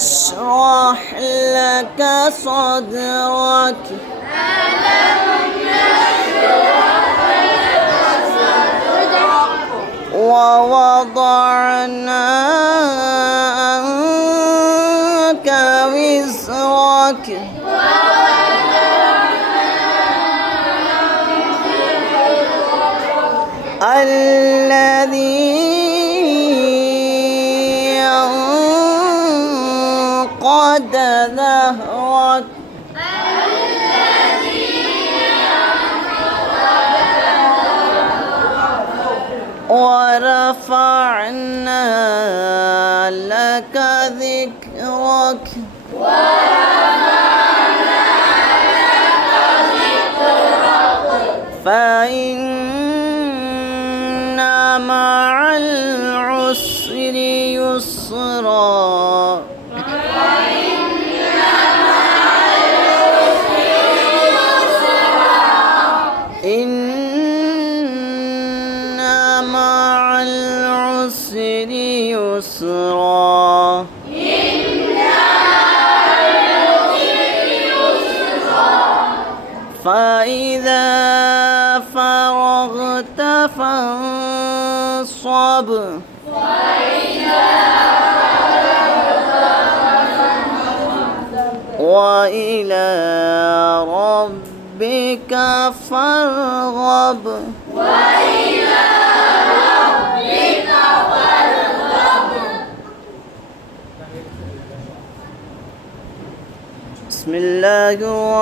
نشرح لك صدرك ووضعنا عنك وزرك الذي أنقض ظهرك ورفعنا لك ذكرك فإن مع العسر يسرا إن مع العسر يسرا فإذا فرغت فانصب وإلى ربك فارغب بسم الله الرحمن